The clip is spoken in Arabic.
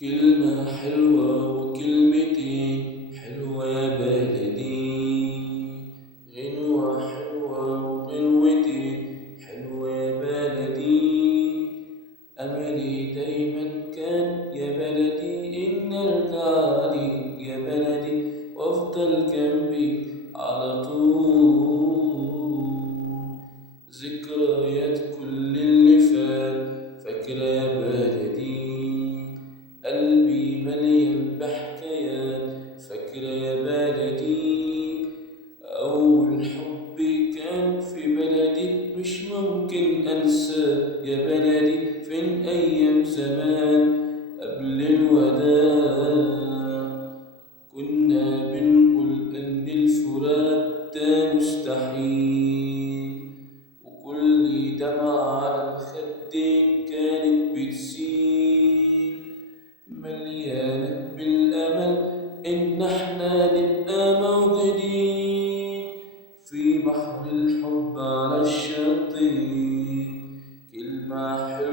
كلمة حلوة وكلمتين حلوة يا بلدي. غنوة حلوة وغنوتين حلوة يا بلدي. أملي دايما كان يا بلدي إن أرجعلي يا بلدي وأفضل جنبي على طول. ذكريات كل اللي فات فاكرة يا بلدي. قلبي مليان بحكايات فاكرة يا بلدي. أول حب كان في بلدي مش ممكن أنساه يا بلدي. فين أيام زمان قبل الوداع كنا بنقول إن الفراق ده مستحيل، وكل دمعة على الخدين كانت بتسيل مليانة بالأمل إن إحنا نبقى موجودين في بحر الحب على الشاطئ. كلمة حلوة